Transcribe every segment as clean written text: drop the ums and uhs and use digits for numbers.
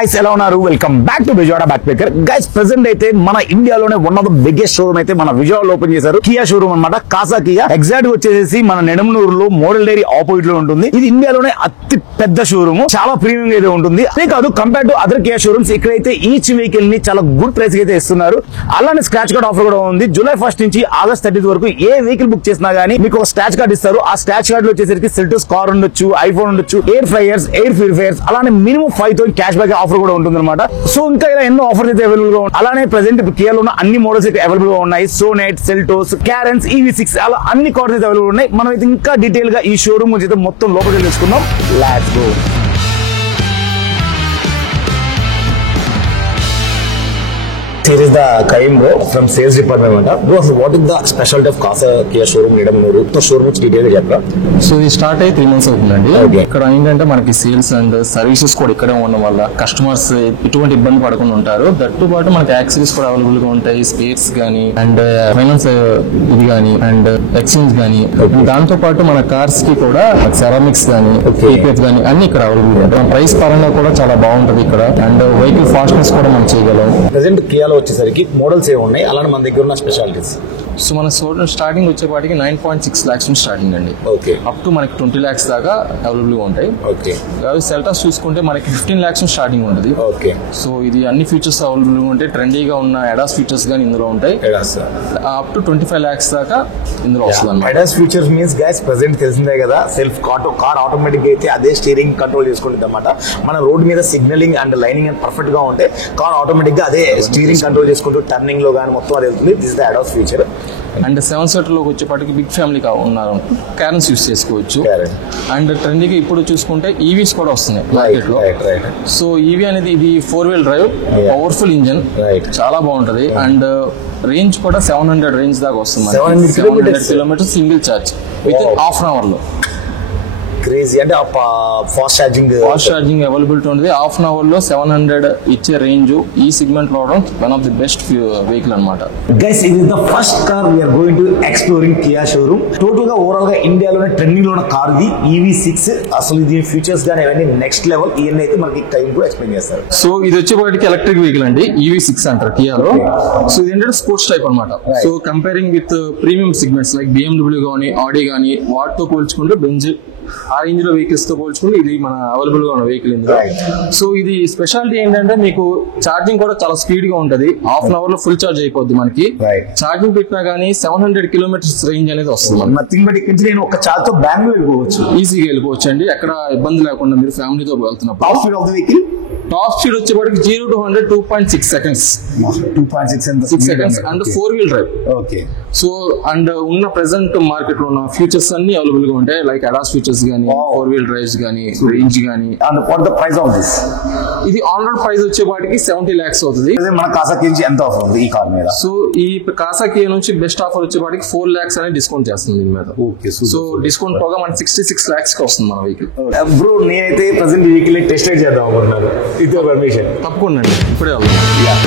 guys, ఎలా ఉన్నారు? Welcome back to Vijayawada back pecker. Guys present అయితే మన ఇండియాలోనే one of the biggest showroom అయితే మన విజయవాడలో ఓపెన్ చేశారు. కియా షోరూమ్ అన్నమాట. కాసా కియా ఎగ్జాక్ట్ వచ్చేసి మన నెడమనూరులో మోడల్ డైరీ ఆపోజిట్ లో ఉంటుంది. ఇది ఇండియాలోనే అతి పెద్ద షోరూమ్. చాలా ప్రీమియం అయితే ఉంటుంది. అదే కాదు, compare to other Kia showrooms ఇక్కడైతే ఈచ్ వెహికల్ ని చాలా గుడ్ ప్రైస్ అయితే ఇస్తున్నారు. అలానే స్క్రాచ్ కార్డ్ ఆఫర్ కూడా ఉంది. జూలై 1 నుంచి ఆగస్ట్ 30 వరకు ఏ వెహికల్ బుక్ చేసినా గానీ మీకు ఒక స్క్రాచ్ కార్డ్ ఇస్తారు. ఆ స్క్రాచ్ కార్డ్ లో వచ్చేసరికి సెల్టోస్ కార్ ఉండొచ్చు, ఐఫోన్ ఉండొచ్చు, ఎయిర్ ఫ్రైయర్స్, ఎయిర్ ప్యూరిఫైయర్స్, అలానే మినిమం 5,000 క్యాష్ బ్యాక్ ఆఫర్ కూడా ఉంటుంది అనమాట. సో ఇంకా ఇలా ఎన్నో ఆఫర్స్ అయితే అవైలబుల్ గా ఉన్నాయి. అలానే ప్రెసెంట్ కియాలో ఉన్న అన్ని మోడల్స్ అయితే అవైలబుల్ గా ఉన్నాయి. సోనెట్, సెల్టోస్, క్యారెన్స్, EV6 అలా అన్ని కార్స్ అయితే అవైలబుల్ ఉన్నాయి. మనం అయితే ఇంకా డీటెయిల్ గా ఈ షోరూమ్ గురించి అయితే మొత్తం లోపలికి తెలుసుకుందాం. Let's go. Here is the Kaim bro from sales department. Bro, what is the specialty of Casa Kia showroom Nedamnooru? So showroom detail చెప్పరా. సో ఇది స్టార్ట్ అయ్యి 3 months అవుతుందండి. ఇక్కడ ఏంటంటే మనకి సేల్స్ అండ్ సర్వీసెస్ కూడా ఇక్కడే ఉండడం వల్ల కస్టమర్స్ ఎటువంటి ఇబ్బంది పడకుండా ఉంటారు. దట్టు పాటు మనకి యాక్సెసరీస్ కూడా అవైలబుల్ గా ఉంటాయి. స్పేర్స్ గానీ అండ్ ఫైనాన్స్ ఇది గానీ అండ్ ఎక్స్చేంజ్ గానీ, దాంతో పాటు మన కార్స్ కి కూడా సెరామిక్స్ గానీ PPF గానీ అన్ని ఇక్కడ అవైలబుల్ ఉంటాయి. ప్రైస్ పరంగా కూడా చాలా బాగుంటది ఇక్కడ. అండ్ వెహికల్ ఫాస్ట్నెస్ కూడా మనం చేయగలం. ప్రెసెంట్ కియాలో వచ్చేసరికి మోడల్స్ ఏ ఉన్నాయి, అలానే మన దగ్గర ఉన్న స్పెషాలిటీస్. సో మన స్టార్టింగ్ వచ్చేపాటికి 9.6 lakhs నుంచి స్టార్టింగ్ అండి. ఓకే. అప్ టు మనకి 20 lakhs దాకా అవైలబుల్ గా ఉంటాయి. ఓకే. సెల్టాస్ చూసుకుంటే మనకి 15 lakhs నుంచి స్టార్టింగ్ ఉంటుంది. ఓకే. సో ఇది అన్ని ఫీచర్స్ అవైలబుల్ గా ఉంటాయి. ట్రెండీగా ఉన్న ఎడాస్ ఫీచర్స్ గానీ ఇందులో ఉంటాయి. అప్ టు 25 lakhs దాకా ఇందులో వస్తుంది. ADAS features means guys present తెలిసిందే కదా, సెల్ఫ్ కార్ ఆటోమేటిక్ అయితే అదే స్టీరింగ్ కంట్రోల్ చేసుకుంటుంది అన్నమాట. మన రోడ్ మీద signalling and lining and perfect గా ఉంటే కార్ ఆటోమేటిక్ గా అదే స్టీరింగ్ కంట్రోల్ చేసుకుంటూ టర్నింగ్ లో కానీ మొత్తం అది వెళ్తుంది. This the ADAS feature. And 7 seater లోకి వచ్చేపాటికి బిగ్ ఫ్యామిలీ ఉన్నారు, క్యారెన్స్ యూస్ చేసుకోవచ్చు. అండ్ ట్రెండీగా ఇప్పుడు చూసుకుంటే ఈవీస్ కూడా వస్తున్నాయి మార్కెట్ లో. సో ఈవీ అనేది ఇది 4-wheel డ్రైవ్, పవర్ఫుల్ ఇంజన్, చాలా బాగుంటది. అండ్ రేంజ్ కూడా 700 రేంజ్ దాకా వస్తుంది. 700 kilometers single charge with half an hour లో. క్రేజీ. అంటే ఫాస్ట్ ఛార్జింగ్ అవైలబిలిటీ ఉంటుంది. హాఫ్ అన్ అవర్ లో 700 ఇచ్చే రేంజ్ ఈ సెగ్మెంట్ లో one of the best vehicle అనమాట. గైస్, ఇది the first car we are going to exploring Kia showroom. Total గా ఓవరాల్ గా ఇండియాలోనే ట్రెండింగ్ లో ఉన్న కార్ ఇది EV6. అసలు ఇది ఫీచర్స్ గానీ అవన్నీ నెక్స్ట్ లెవెల్. ఇవన్నీ అయితే మనకి టైం కూడా ఎక్స్ప్లెయిన్ చేస్తారు. సో ఇది వచ్చేపాటికి ఎలక్ట్రిక్ వెహికల్ అండి, EV6 అంటారు కియాలో. సో ఇది ఏంటంటే స్పోర్ట్స్ టైప్ అనమాట. So comparing with premium segments like BMW గానీ, ఆడి గానీ వాటితో పోల్చుకుంటే బెంజ్ ఆ రేంజ్ లో వెహికల్స్ తో పోల్చుకుంటే ఇది మన అవైలబుల్ గా ఉన్న వెహికల్ ఇందులో. సో ఇది స్పెషాలిటీ ఏంటంటే మీకు ఛార్జింగ్ కూడా చాలా స్పీడ్ గా ఉంటది. హాఫ్ అన్ అవర్ లో ఫుల్ ఛార్జ్ అయిపోద్ది. మనకి ఛార్జింగ్ పెట్టినా గానీ 700 kilometers రేంజ్ అనేది వస్తుంది. నేను ఒక ఛార్జ్ తో బెంగళూరు వెళ్ళిపోవచ్చు, ఈజీగా వెళ్ళిపోవచ్చు అండి. ఎక్కడ ఇబ్బంది లేకుండా మీరు ఫ్యామిలీతో వెళ్తున్నప్పుడు. టాప్ స్పీడ్ వచ్చేప్పటికి 0 to 100 2.6 seconds. 6 seconds and 4-wheel drive. Okay. So and ఉన్న ప్రెసెంట్ మార్కెట్ లో ఉన్న ఫీచర్స్ అన్ని అవైలబుల్ గా ఉంటాయి. లైక్ అడాస్ ఫీచర్స్ గానీ, 4-wheel డ్రైవ్స్ గానీ, రేంజ్ గానీ. And what the price of this? ఇది ఆన్ రోడ్ ప్రైస్ వచ్చేపాటికి 70 lakhs అవుతుంది. మన కాసాకి నుంచి ఎంత ఆఫర్ ఉంది ఈ కార్ మీద? సో ఈ కాసాకి నుంచి బెస్ట్ ఆఫర్ వచ్చేపాటికి 4 lakhs అనేది డిస్కౌంట్ చేస్తుంది దీని మీద. సో డిస్కౌంట్ పోగా మన 66 lakhs కి వస్తుంది మన వెహికల్. బ్రో, నేనైతే ప్రెసెంట్ వెహికల్ టెస్ట్ రైడ్ చేద్దాం అనుకుంటున్నాను. ఇది పర్మిషన్ తప్పకుండా అండి, ఇప్పుడే వెళ్దాం.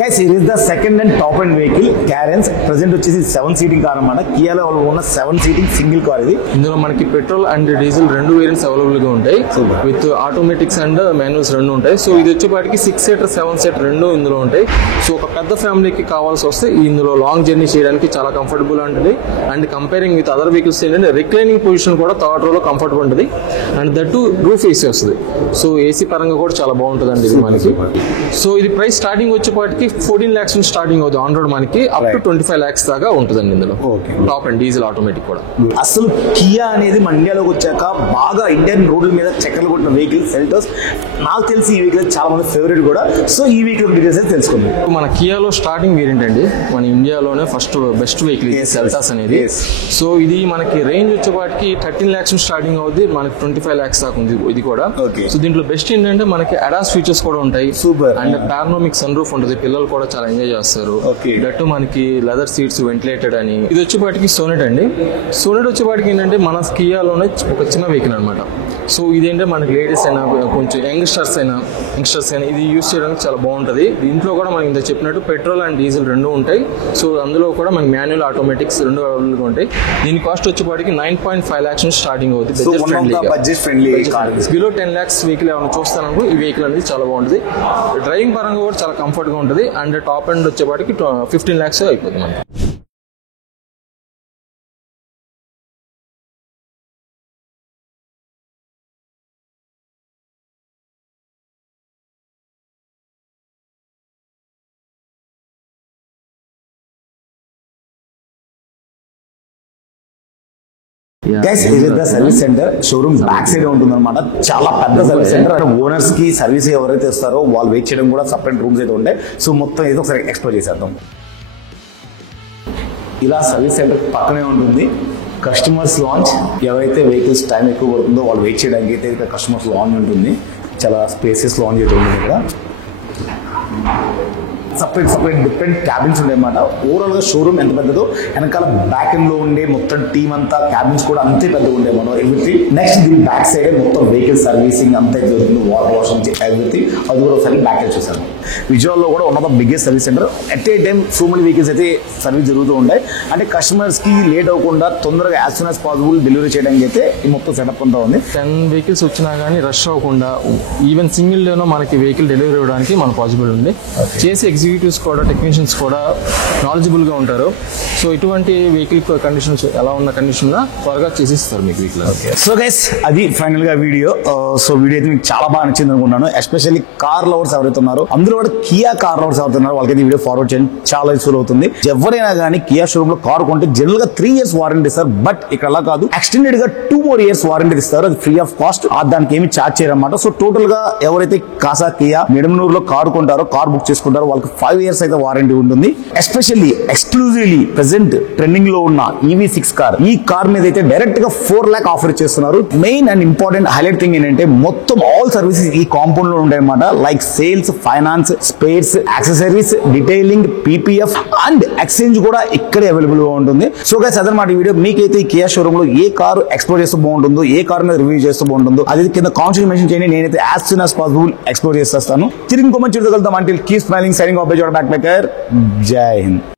Guys, here is the second and top end vehicle, Carens. Present వచ్చేసి 7 seating కార్ అన్నమాట. కియాలో ఉన్న 7 seating సింగిల్ కార్ ఇది. ఇందులో మనకి పెట్రోల్ అండ్ డీజిల్ రెండు వేరియంట్స్ అవైలబుల్ గా ఉంటాయి. విత్ ఆటోమేటిక్స్ అండ్ మాన్యువల్స్ రెండు ఉంటాయి. సో ఇది వచ్చేపాటికి 6 seater 7 seater రెండు ఇందులో ఉంటాయి. సో ఒక పెద్ద ఫ్యామిలీకి కావాల్సి వస్తే ఇందులో లాంగ్ జర్నీ చేయడానికి చాలా కంఫర్టబుల్ ఉంటుంది. And comparing with other vehicles ఏంటంటే రిక్లైనింగ్ పొజిషన్ కూడా థర్డ్ రో లో కంఫర్టబుల్ ఉంటుంది. And that to roof AC వస్తుంది. సో ఏసీ పరంగా కూడా చాలా బాగుంటుంది అండి ఇది మనకి. సో ఇది ప్రైస్ స్టార్టింగ్ వచ్చేపాటికి మనకి 14 lakhs నుంచి స్టార్టింగ్ అవుతుంది ఆన్ రోడ్ మనకి అప్ టు 25 lakhs దాకా ఉంటుందండి ఇందులో. టాప్ అండ్ డీజిల్ ఆటోమేటిక్ కూడా. అసలు కియా అనేది మన ఇండియాలోకి వచ్చాక బాగా ఇండియన్ రోడ్ల మీద చక్కర్లు కొట్టిన వెహికల్ సెల్టోస్. నాకు తెలిసి ఈ వెహికల్ చాలా మంది ఫేవరెట్ కూడా. సో ఈ వెహికల్ డీటెయిల్స్ తెలుసుకుందాం. మన కియాలో స్టార్టింగ్ వేరియంట్ అండి, మన ఇండియాలోనే ఫస్ట్ బెస్ట్ వెహికల్ సెల్టాస్ అనేది. సో ఇది మనకి రేంజ్ వచ్చేపాటికి 13 lakhs నుంచి స్టార్టింగ్ అవుతుంది, మనకి 25 lakhs దాకా ఉంది ఇది కూడా. సో దీంట్లో బెస్ట్ ఏంటంటే మనకి అడాస్ ఫీచర్స్ కూడా ఉంటాయి, super. And panoramic sunroof ఉంటుంది, పిల్లలు కూడా చాలా ఎంజాయ్ చేస్తారు. దట్టు మనకి లెదర్ సీట్స్ వెంటిలేటెడ్ అని. ఇది వచ్చేపాటికి సోనెట్ అండి. సోనెట్ వచ్చేపాటికి ఏంటంటే మన కియాలోనే ఒక చిన్న వెహికల్ అనమాట. సో ఇదేంటే మనకి లేడీస్ అయినా కొంచెం యంగ్స్టర్స్ అయినా ఇది యూస్ చేయడానికి చాలా బాగుంటుంది. దీంట్లో కూడా మనకి ఇంత చెప్పినట్టు పెట్రోల్ అండ్ డీజిల్ రెండు ఉంటాయి. సో అందులో కూడా మనకి మాన్యువల్ ఆటోమేటిక్స్ రెండు అవైలబుల్గా ఉంటాయి. దీని కాస్ట్ వచ్చేపాటికి 9.5 lakhs నుంచి స్టార్టింగ్ అవుతుంది. Budget friendly below 10 lakhs vehicle ఏమైనా చూస్తాను ఈ వెహికల్ అనేది చాలా బాగుంటుంది. డ్రైవింగ్ పరంగా కూడా చాలా కంఫర్ట్ గా ఉంటుంది. అండ్ టాప్ అండ్ వచ్చేపాటికి 15 lakhs అయిపోతుంది మనకి. Service centre showroom back side ఉంటుంది అనమాట. చాలా పెద్ద సర్వీస్ సెంటర్. ఓనర్స్ కి సర్వీస్ ఎవరైతే ఇస్తారో వాళ్ళు వెయిట్ చేయడం కూడా సపరేట్ రూమ్స్ అయితే ఉంటాయి. సో మొత్తం ఏదో ఒకసారి ఎక్స్ప్లోర్ చేసేద్దాం. ఇలా సర్వీస్ సెంటర్ పక్కనే ఉంటుంది కస్టమర్స్ లాంచ్. ఎవరైతే వెహికల్స్ టైం ఎక్కువ పడుతుందో వాళ్ళు వెయిట్ చేయడానికి అయితే ఇక్కడ కస్టమర్స్ లాంచ్ ఉంటుంది. చాలా స్పేసెస్ లాంచ్ అయితే ఉంటుంది ఇక్కడ. సపరేట్ డిఫరెంట్ క్యాబిన్స్ ఉంటాయి అన్నమాట. ఓవరాల్ గా షోరూమ్ ఎంత పెద్దదో వెనకాల బ్యాక్ ఎండ్ లో ఉండే మొత్తం టీమ్ అంతా క్యాబిన్స్ కూడా అంతే పెద్దగా ఉంటాయి మనం ఎవ్రీథింగ్. నెక్స్ట్ దీని బ్యాక్ సైడ్ మొత్తం వెహికల్ సర్వీసింగ్ అంతా జరుగుతుంది, వాటర్ వాష్ నుంచి ఎవ్రీథింగ్. అది కూడా ఒకసారి బ్యాక్ సైడ్ చూసాను. విజయవాడలో కూడా one of the biggest service centre. At a time so many vehicles అయితే సర్వీస్ జరుగుతూ ఉంటాయి. అంటే కస్టమర్స్ కి లేట్ అవ్వకుండా తొందరగా as soon as possible delivery చేయడానికి అయితే ఈ మొత్తం సెటప్ అంతా ఉంది. 10 vehicles వచ్చినా కానీ రష్ అవ్వకుండా ఈవెన్ సింగిల్ డేనో మనకి వెహికల్ డెలివరీ ఇవ్వడానికి మనకు పాసిబుల్ ఉంది. చేసే ఎగ్జిక్యూటివ్స్ కూడా టెక్నీషియన్స్ కూడా నాలెడ్జబుల్ గా ఉంటారు. సో ఇటువంటి వెహికల్ కండిషన్స్ ఎలా ఉన్న కండిషన్ త్వరగా చేసిస్తారు మీకు వెహికల్. సో గైస్ అది ఫైనల్ గా వీడియో. సో వీడియో అయితే మీకు చాలా బాగా నచ్చింది అనుకున్నాను. ఎస్పెషల్లీ కార్ లవర్స్ ఎవరైతే ఉన్నారో అందులో కూడా కియా కార్ లవర్స్ ఎవరైతే ఉన్నారో వాళ్ళకైతే వీడియో ఫార్వర్డ్ చేయండి, చాలా యూస్ఫుల్ అవుతుంది. ఎవరైనా కానీ కియా షోరూమ్ లో కార్ కొంటే జనరల్ గా 3 years వారంటీ ఇస్తారు. బట్ ఇక్కడ అలా కాదు, ఎక్స్టెండెడ్ గా 2 more years వారంటీ ఇస్తారు. అది ఫ్రీ ఆఫ్ కాస్ట్, దానికి ఏమి ఛార్జ్ చేయరన్నమాట. సో టోటల్ గా ఎవరైతే Kasa Kia నిడమనూరులో car కొంటారో, car book చేసుకుంటారో వాళ్ళకి 5 years అయితే వారంటీ ఉంటుంది. ఎస్పెషల్లీ ఎక్స్క్లూజివ్లీ ప్రెసెంట్ ట్రెండింగ్ లో ఉన్న EV6 కార్, ఈ కార్ మీద అయితే డైరెక్ట్ గా 4 lakh ఆఫర్ చేస్తున్నారు. Main and important highlight thing ఏంటంటే మొత్తం ఆల్ సర్వీసెస్ ఈ కాంపౌండ్ లో ఉంటాయి అన్నమాట. Like sales, finance, spares, accessories, detailing, PPF and exchange కూడా ఇక్కడే అవైలబుల్ గా ఉంటుంది. సో గైస్ అదనమాట ఈ వీడియో. మీకైతే ఈ కియా షోరూమ్ లో ఏ కార్ ఎక్స్ప్లోర్ చేస్తూ బాగుంటుందో, ఏ కార్ మీద రివ్యూ చేస్తూ బాగుంటుందో అది కింద కామెంట్స్ మెన్షన్ చేయండి. నేనైతే as soon as possible explore చేస్తాను. తిరిగి ఇంకో మంచి వీడియో కలుద్దాం. Until keep smiling, signing off by జోడా బ్యాక్ మేకర్. జై హింద్.